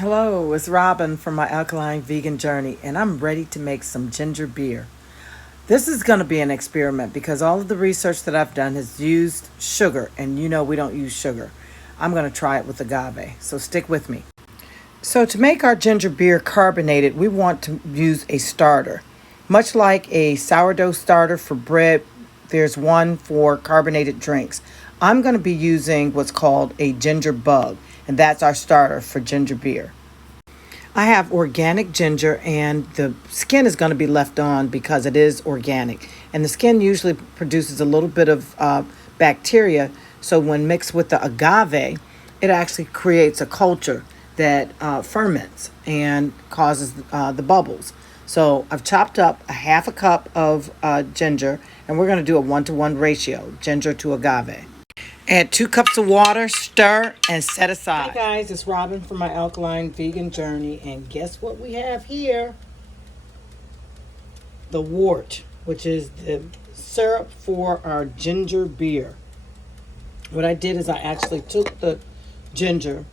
Hello, it's Robin from my Alkaline Vegan Journey, and I'm ready to make some ginger beer. This is going to be an experiment because all of the research that I've done has used sugar, and you know we don't use sugar. I'm going to try it with agave, so stick with me. So, to make our ginger beer carbonated, we want to use a starter. Much like a sourdough starter for bread, there's one for carbonated drinks. I'm going to be using what's called a ginger bug, and that's our starter for ginger beer. I have organic ginger, and the skin is going to be left on because it is organic. And the skin usually produces a little bit of bacteria. So, when mixed with the agave, it actually creates a culture that ferments and causes the bubbles. So, I've chopped up a half a cup of ginger, and we're going to do a 1-to-1 ratio ginger to agave. Add 2 cups of water, stir, and set aside. Hey guys, it's Robin from my Alkaline Vegan Journey, and guess what we have here? The wort, which is the syrup for our ginger beer. What I did is I actually took the ginger,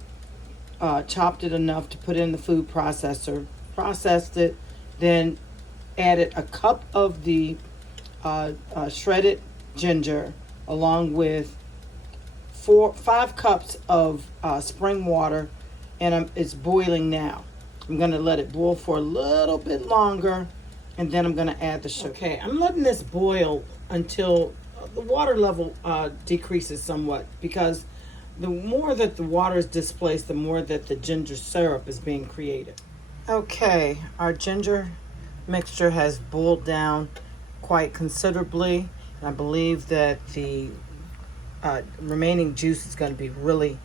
chopped it enough to put in the food processor, processed it, then added a cup of the shredded ginger along with 5 cups of spring water, and it's boiling now. I'm going to let it boil for a little bit longer, and then I'm going to add the sugar. Okay, I'm letting this boil until the water level decreases somewhat, because the more that the water is displaced, the more that the ginger syrup is being created. Okay, our ginger mixture has boiled down quite considerably, and I believe that the remaining juice is going to be really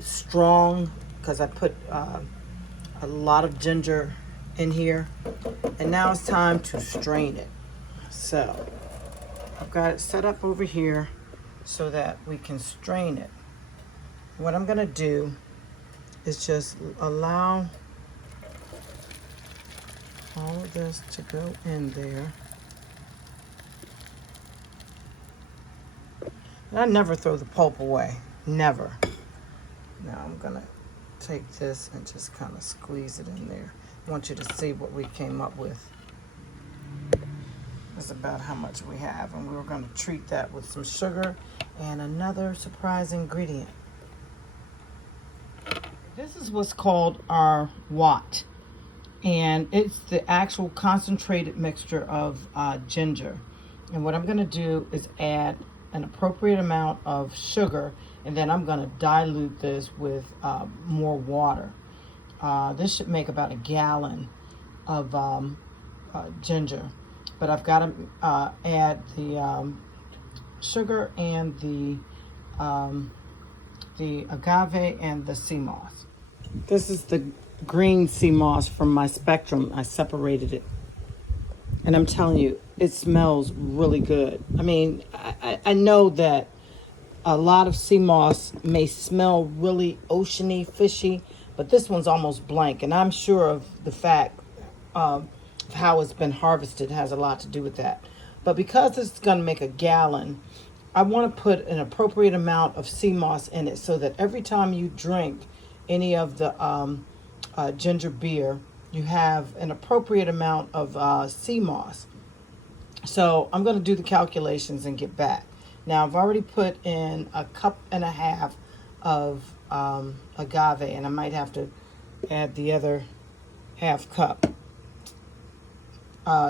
strong because I put a lot of ginger in here. And now it's time to strain it. So I've got it set up over here so that we can strain it. What I'm going to do is just allow all of this to go in there. And I never throw the pulp away. Never. Now I'm going to take this and just kind of squeeze it in there. I want you to see what we came up with. That's about how much we have. And we were going to treat that with some sugar and another surprise ingredient. This is what's called our wort. And it's the actual concentrated mixture of ginger. And what I'm going to do is add an appropriate amount of sugar, and then I'm going to dilute this with more water. This should make about a gallon of ginger, but I've got to add the sugar and the agave and the sea moss. This is the green sea moss from my spectrum. I separated it, and I'm telling you, it smells really good. I mean, I know that a lot of sea moss may smell really oceany, fishy, but this one's almost blank. And I'm sure of the fact of how it's been harvested has a lot to do with that. But because it's going to make a gallon, I want to put an appropriate amount of sea moss in it so that every time you drink any of the ginger beer, you have an appropriate amount of sea moss. So I'm going to do the calculations and get back. Now I've already put in a cup and a half of agave, and I might have to add the other half cup.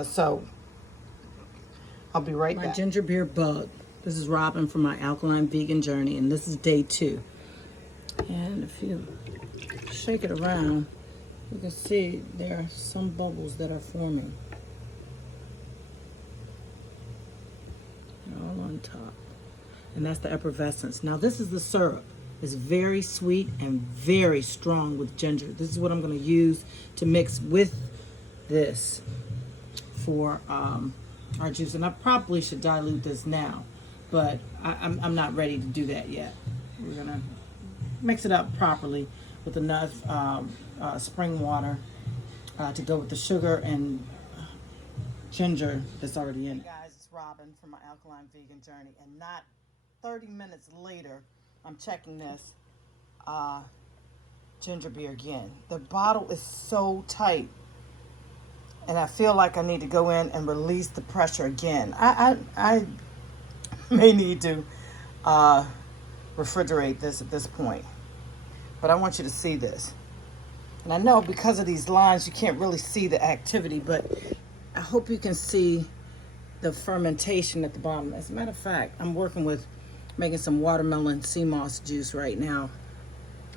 So I'll be right back. My ginger beer bug. This is Robin from my Alkaline Vegan Journey, and this is day 2. And if you shake it around, you can see there are some bubbles that are forming. They're all on top. And that's the effervescence. Now this is the syrup. It's very sweet and very strong with ginger. This is what I'm going to use to mix with this for our juice. And I probably should dilute this now, but I'm not ready to do that yet. We're going to mix it up properly with enough spring water to go with the sugar and ginger that's already in it. Hey guys, it's Robin from my Alkaline Vegan Journey, and not 30 minutes later, I'm checking this. ginger beer again. The bottle is so tight, and I feel like I need to go in and release the pressure again. I may need to uh, refrigerate this at this point, but I want you to see this. And I know because of these lines, you can't really see the activity, but I hope you can see the fermentation at the bottom. As a matter of fact, I'm working with making some watermelon sea moss juice right now.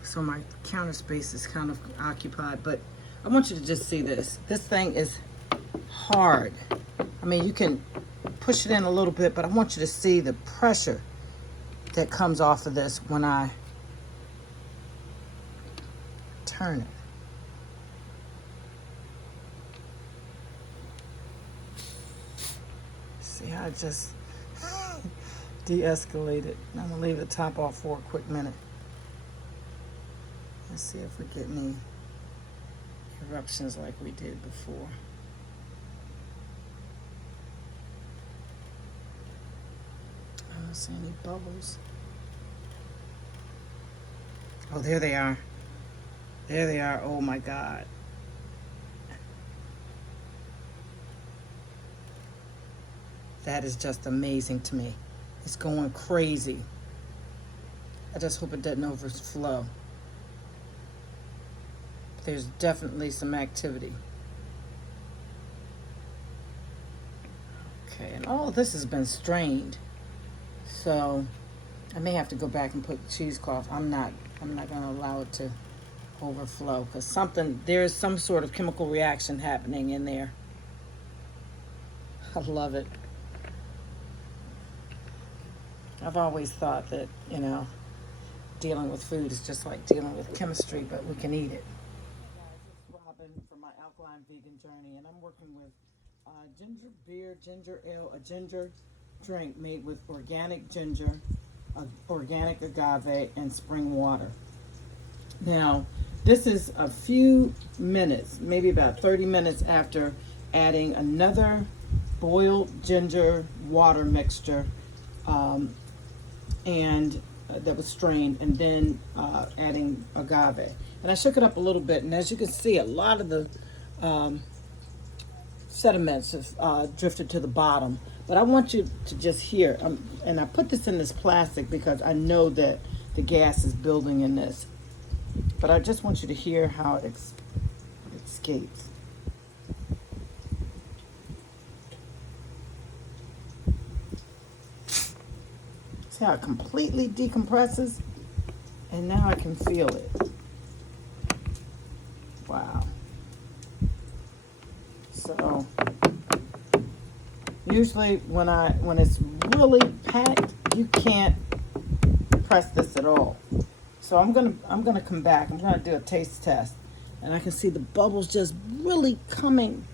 So my counter space is kind of occupied, but I want you to just see this. This thing is hard. I mean, you can push it in a little bit, but I want you to see the pressure that comes off of this when I turn it. See how I just de-escalated. I'm gonna leave the top off for a quick minute. Let's see if we get any eruptions like we did before. I don't see any bubbles. Oh, there they are. There they are. Oh my God. That is just amazing to me. It's going crazy. I just hope it doesn't overflow. There's definitely some activity. Okay, and all of this has been strained. So I may have to go back and put cheesecloth. I'm not gonna allow it to overflow because there's some sort of chemical reaction happening in there. I love it. I've always thought that, dealing with food is just like dealing with chemistry, but we can eat it. Hey guys, it's Robin from my Alkaline Vegan Journey, and I'm working with ginger beer, ginger ale, a ginger drink made with organic ginger, organic agave, and spring water. Now, this is a few minutes, maybe about 30 minutes after adding another boiled ginger water mixture and that was strained, and then adding agave. And I shook it up a little bit, and as you can see, a lot of the sediments have drifted to the bottom. But I want you to just hear, and I put this in this plastic because I know that the gas is building in this. But I just want you to hear how it escapes. See how it completely decompresses? And now I can feel it. Wow. So usually when it's really packed, you can't press this at all. So I'm gonna come back. I'm gonna do a taste test, and I can see the bubbles just really coming.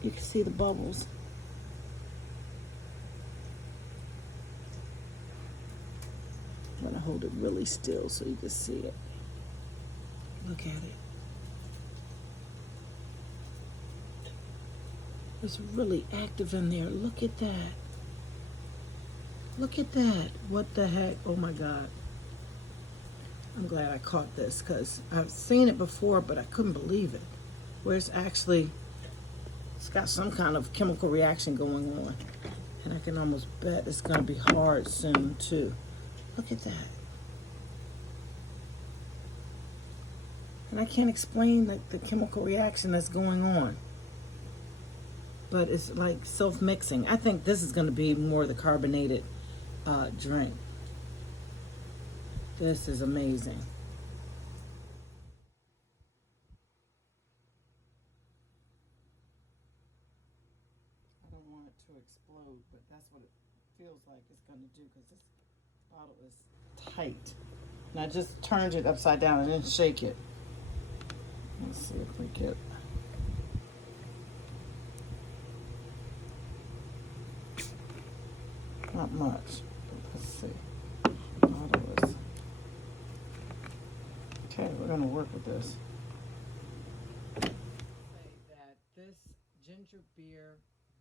You can see the bubbles. I'm gonna hold it really still so you can see it. Look at it. It's really active in there. Look at that. Look at that. What the heck? Oh my God. I'm glad I caught this because I've seen it before, but I couldn't believe it. Where it's got some kind of chemical reaction going on. And I can almost bet it's going to be hard soon too. Look at that. And I can't explain the chemical reaction that's going on. But it's like self-mixing. I think this is going to be more the carbonated drink. This is amazing. I don't want it to explode, but that's what it feels like it's going to do because this bottle is tight. And I just turned it upside down and didn't shake it. Let's see if we get... Not much. Let's see. Bottle is... Okay, we're going to work with this. Say that this ginger beer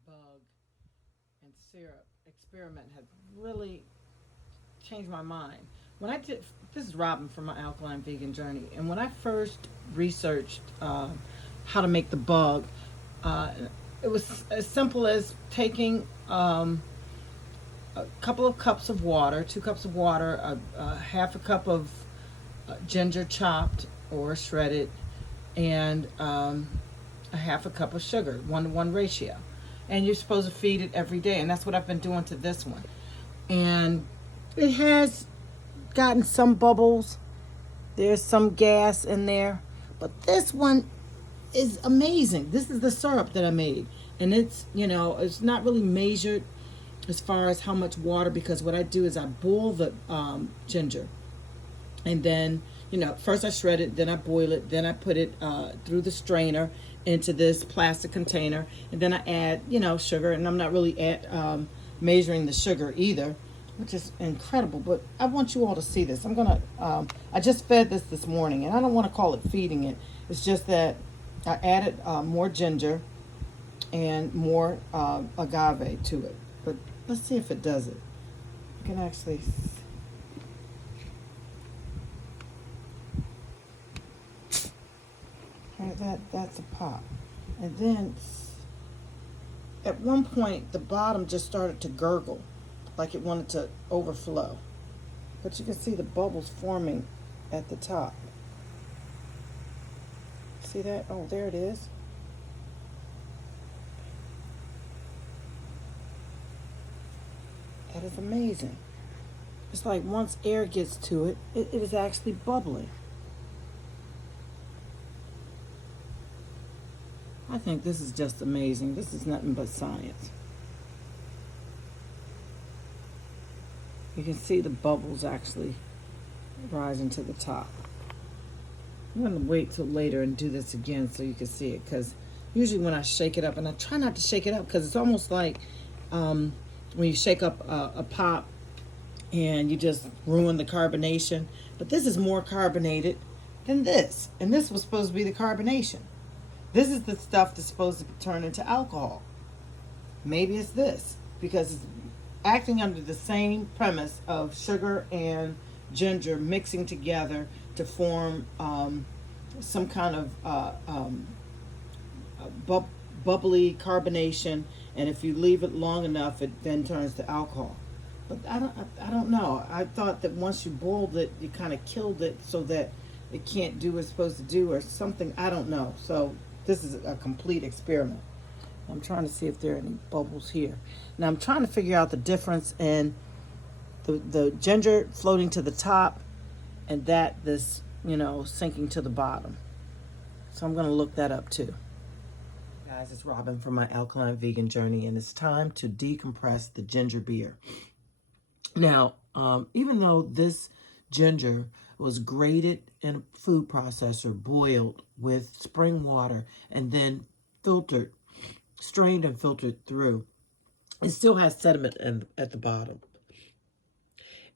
bug and syrup experiment has really changed my mind. when I did, this is Robin from my Alkaline Vegan Journey, and when I first researched how to make the bug, uh, it was as simple as taking a couple of cups of water, 2 cups of water, a half a cup of ginger chopped or shredded, and a half a cup of sugar, 1 to 1 ratio. And you're supposed to feed it every day, and that's what I've been doing to this one. And it has gotten some bubbles. There's some gas in there, but this one is amazing. This is the syrup that I made, and it's not really measured as far as how much water, because what I do is I boil the ginger, and then first I shred it, then I boil it, then I put it through the strainer into this plastic container, and then I add sugar, and I'm not really measuring the sugar either, which is incredible. But I want you all to see this. I just fed this morning, and I don't want to call it feeding it. It's just that I added more ginger and more agave to it. But let's see if it does it. You can actually. That's a pop. And then at one point the bottom just started to gurgle, like it wanted to overflow. But you can see the bubbles forming at the top. See that? Oh, there it is. That is amazing. It's like once air gets to it, it is actually bubbling. I think this is just amazing. This is nothing but science. You can see the bubbles actually rising to the top. I'm going to wait till later and do this again so you can see it, because usually when I shake it up, and I try not to shake it up because it's almost like when you shake up a pop and you just ruin the carbonation. But this is more carbonated than this, and this was supposed to be the carbonation. This is the stuff that's supposed to turn into alcohol. Maybe it's this, because it's acting under the same premise of sugar and ginger mixing together to form some kind of bubbly carbonation, and if you leave it long enough, it then turns to alcohol. But I don't know. I thought that once you boiled it, you kind of killed it so that it can't do what it's supposed to do, or something. I don't know. So this is a complete experiment. I'm trying to see if there are any bubbles here. Now I'm trying to figure out the difference in the ginger floating to the top and this sinking to the bottom. So I'm going to look that up too. Guys, it's Robin from my Alkaline Vegan Journey, and it's time to decompress the ginger beer. Now, even though this ginger was grated in a food processor, boiled with spring water, and then strained and filtered through, it still has sediment at the bottom.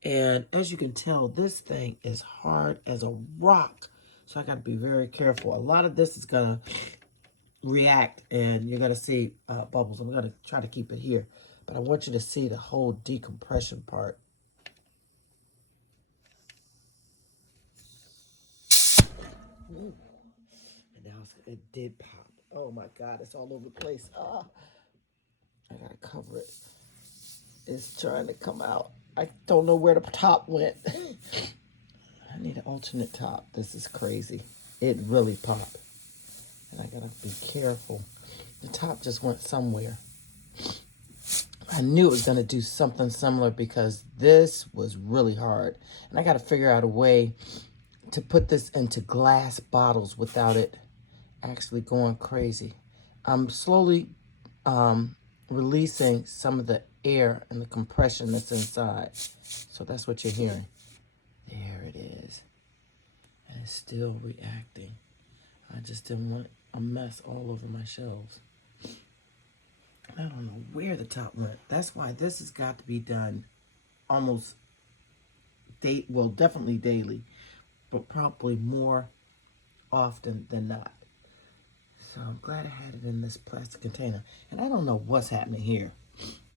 And as you can tell, this thing is hard as a rock. So I got to be very careful. A lot of this is going to react, and you're going to see bubbles. I'm going to try to keep it here, but I want you to see the whole decompression part. Ooh. And now it did pop. Oh my God, it's all over the place. I got to cover it. It's trying to come out. I don't know where the top went. I need an alternate top. This is crazy. It really popped. And I gotta be careful. The top just went somewhere. I knew it was gonna do something similar because this was really hard. And I gotta figure out a way to put this into glass bottles without it actually going crazy. I'm slowly releasing some of the air and the compression that's inside. So that's what you're hearing. There it is. And it's still reacting. I just didn't want a mess all over my shelves. I don't know where the top went. That's why this has got to be done almost definitely daily, but probably more often than not. So I'm glad I had it in this plastic container. And I don't know what's happening here.